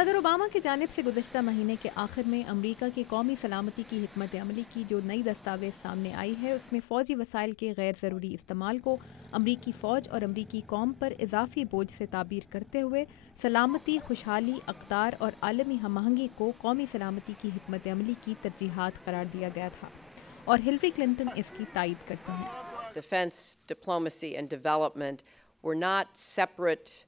صدر اوباما کی جانب سے گزشتہ مہینے کے آخر میں امریکہ کی قومی سلامتی کی حکمت عملی کی جو نئی دستاویز سامنے آئی ہے، اس میں فوجی وسائل کے غیر ضروری استعمال کو امریکی فوج اور امریکی قوم پر اضافی بوجھ سے تعبیر کرتے ہوئے سلامتی، خوشحالی، اقدار اور عالمی ہم آہنگی کو قومی سلامتی کی حکمت عملی کی ترجیحات قرار دیا گیا تھا، اور ہلری کلنٹن اس کی تائید کرتی ہیں۔ Defense, diplomacy and development were not separate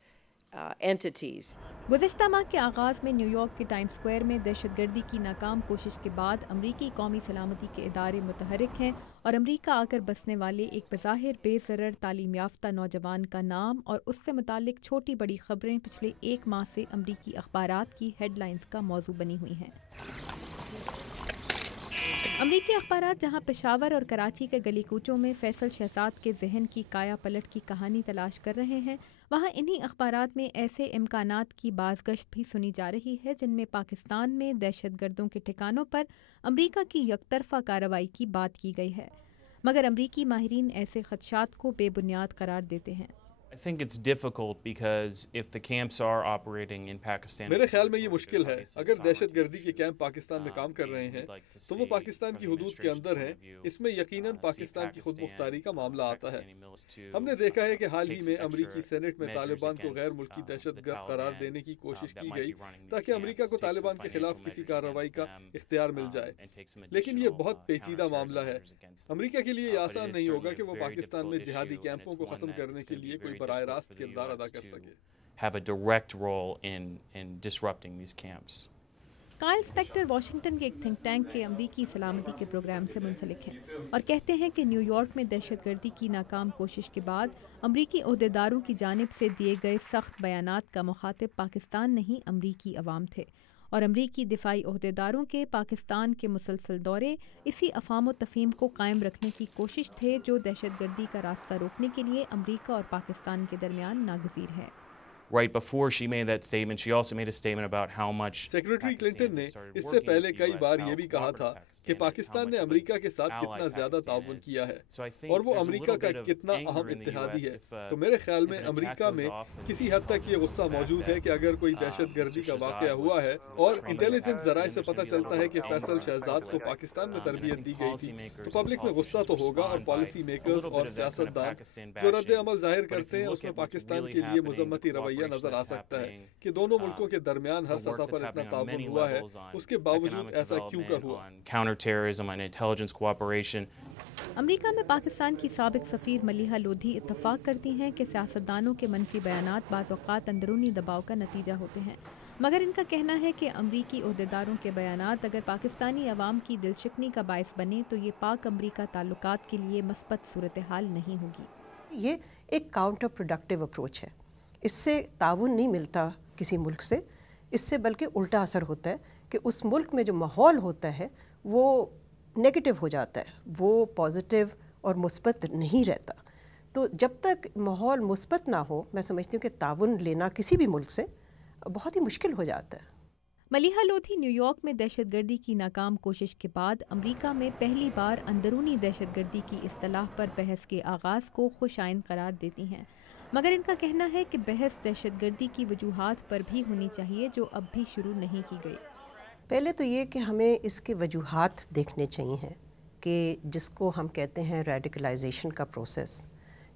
entities. گزشتہ ماہ کے آغاز میں نیو یارک کے ٹائم سکوائر میں دہشت گردی کی ناکام کوشش کے بعد امریکی قومی سلامتی کے ادارے متحرک ہیں، اور امریکہ آ کر بسنے والے ایک بظاہر بے ضرر تعلیم یافتہ نوجوان کا نام اور اس سے متعلق چھوٹی بڑی خبریں پچھلے ایک ماہ سے امریکی اخبارات کی ہیڈ لائنز کا موضوع بنی ہوئی ہیں۔ امریکی اخبارات جہاں پشاور اور کراچی کے گلی کوچوں میں فیصل شہزاد کے ذہن کی کایا پلٹ کی کہانی تلاش کر رہے ہیں، وہاں انہی اخبارات میں ایسے امکانات کی بازگشت بھی سنی جا رہی ہے جن میں پاکستان میں دہشت گردوں کے ٹھکانوں پر امریکہ کی یک طرفہ کارروائی کی بات کی گئی ہے، مگر امریکی ماہرین ایسے خدشات کو بے بنیاد قرار دیتے ہیں۔ I think it's difficult because if the camps are operating in Pakistan. میرے خیال میں یہ مشکل ہے، اگر دہشت گردی کے کیمپ پاکستان میں کام کر رہے ہیں تو وہ پاکستان کی حدود کے اندر ہیں، اس میں یقیناً پاکستان کی خود مختاری کا معاملہ آتا ہے۔ ہم نے دیکھا ہے کہ حال ہی میں امریکی سینٹ میں طالبان کو غیر ملکی دہشت گرد قرار دینے کی کوشش کی گئی تاکہ امریکہ کو طالبان کے خلاف کسی کارروائی کا اختیار مل جائے، لیکن یہ بہت پیچیدہ معاملہ ہے۔ امریکہ کے لیے یہ آسان نہیں ہوگا کہ وہ پاکستان میں جہادی کیمپوں کو ختم کرنے کے لیے کوئی براہ راست کردار ادا کر سکے۔ Have a direct role in disrupting these camps. Kyle Specter Washington کے ایک تھنک ٹینک کے امریکی سلامتی کے پروگرام سے منسلک ہیں اور کہتے ہیں کہ نیو یارک میں دہشت گردی کی ناکام کوشش کے بعد امریکی عہدیداروں کی جانب سے دیے گئے سخت بیانات کا مخاطب پاکستان نہیں امریکی عوام تھے، اور امریکی دفاعی عہدیداروں کے پاکستان کے مسلسل دورے اسی افہام و تفہیم کو قائم رکھنے کی کوشش تھے جو دہشت گردی کا راستہ روکنے کے لیے امریکہ اور پاکستان کے درمیان ناگزیر ہے۔ Right before she made that statement, she also made a statement about how much secretary Clinton نے اس سے پہلے کئی بار یہ بھی کہا تھا کہ پاکستان نے امریکہ کے ساتھ کتنا زیادہ تعاون کیا ہے اور وہ امریکہ کا کتنا اہم اتحادی ہے۔ تو میرے خیال میں امریکہ میں کسی حد تک یہ غصہ موجود ہے کہ اگر کوئی دہشت گردی کا واقعہ ہوا ہے اور انٹیلیجنس ذرائع سے پتہ چلتا ہے کہ فیصل شہزاد کو پاکستان میں تربیت دی گئی تھی، تو پبلک میں غصہ تو ہوگا، اور پالیسی میکرز اور سیاستدان جو رد عمل ظاہر کرتے ہیں اس میں پاکستان کے لیے مذمتی رویہ نظر آ سکتا ہے کہ دونوں ملکوں کے درمیان ہر سطح پر اتنا تعاون ہوا ہے، اس کے باوجود ایسا کیوں کر ہوا؟ امریکہ میں پاکستان کی سابق سفیر ملیحہ لودھی اتفاق کرتی ہیں کہ سیاستدانوں کے منفی بیانات بعض اوقات اندرونی دباؤ کا نتیجہ ہوتے ہیں، مگر ان کا کہنا ہے کہ امریکی عہدیداروں کے بیانات اگر پاکستانی عوام کی دل شکنی کا باعث بنے تو یہ پاک امریکہ تعلقات کے لیے مثبت صورتحال نہیں ہوگی۔ یہ ایک کاؤنٹر پروڈکٹیو اپروچ ہے، اس سے تعاون نہیں ملتا کسی ملک سے، اس سے بلکہ الٹا اثر ہوتا ہے کہ اس ملک میں جو ماحول ہوتا ہے وہ نیگیٹو ہو جاتا ہے، وہ پازیٹیو اور مثبت نہیں رہتا۔ تو جب تک ماحول مثبت نہ ہو، میں سمجھتی ہوں کہ تعاون لینا کسی بھی ملک سے بہت ہی مشکل ہو جاتا ہے۔ ملیحہ لودھی نیو یارک میں دہشت گردی کی ناکام کوشش کے بعد امریکہ میں پہلی بار اندرونی دہشت گردی کی اصطلاح پر بحث کے آغاز کو خوش آئند قرار دیتی ہیں، مگر ان کا کہنا ہے کہ بحث دہشت گردی کی وجوہات پر بھی ہونی چاہیے جو اب بھی شروع نہیں کی گئی۔ پہلے تو یہ کہ ہمیں اس کے وجوہات دیکھنے چاہیے کہ جس کو ہم کہتے ہیں ریڈیکلائزیشن کا پروسیس،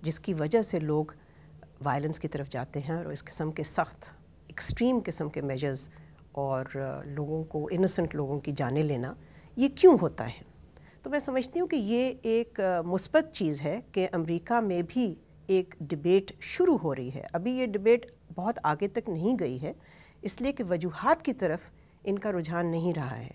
جس کی وجہ سے لوگ وائلنس کی طرف جاتے ہیں اور اس قسم کے سخت ایکسٹریم قسم کے میجرز اور لوگوں کو، انوسنٹ لوگوں کی جانیں لینا، یہ کیوں ہوتا ہے؟ تو میں سمجھتی ہوں کہ یہ ایک مثبت چیز ہے کہ امریکہ میں بھی ایک ڈبیٹ شروع ہو رہی ہے۔ ابھی یہ ڈبیٹ بہت آگے تک نہیں گئی ہے، اس لیے کہ وجوہات کی طرف ان کا رجحان نہیں رہا ہے۔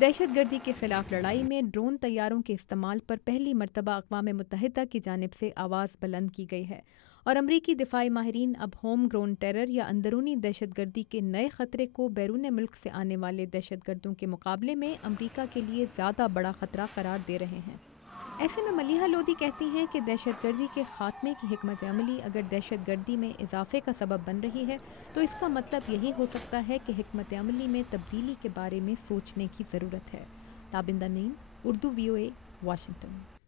دہشت گردی کے خلاف لڑائی میں ڈرون طیاروں کے استعمال پر پہلی مرتبہ اقوام متحدہ کی جانب سے آواز بلند کی گئی ہے، اور امریکی دفاعی ماہرین اب ہوم گرون ٹیرر یا اندرونی دہشت گردی کے نئے خطرے کو بیرون ملک سے آنے والے دہشت گردوں کے مقابلے میں امریکہ کے لیے زیادہ بڑا خطرہ قرار دے رہے ہیں۔ ایسے میں ملیحہ لودھی کہتی ہیں کہ دہشت گردی کے خاتمے کی حکمت عملی اگر دہشت گردی میں اضافے کا سبب بن رہی ہے تو اس کا مطلب یہی ہو سکتا ہے کہ حکمت عملی میں تبدیلی کے بارے میں سوچنے کی ضرورت ہے۔ تابندہ نعیم، اردو VOA، واشنگٹن۔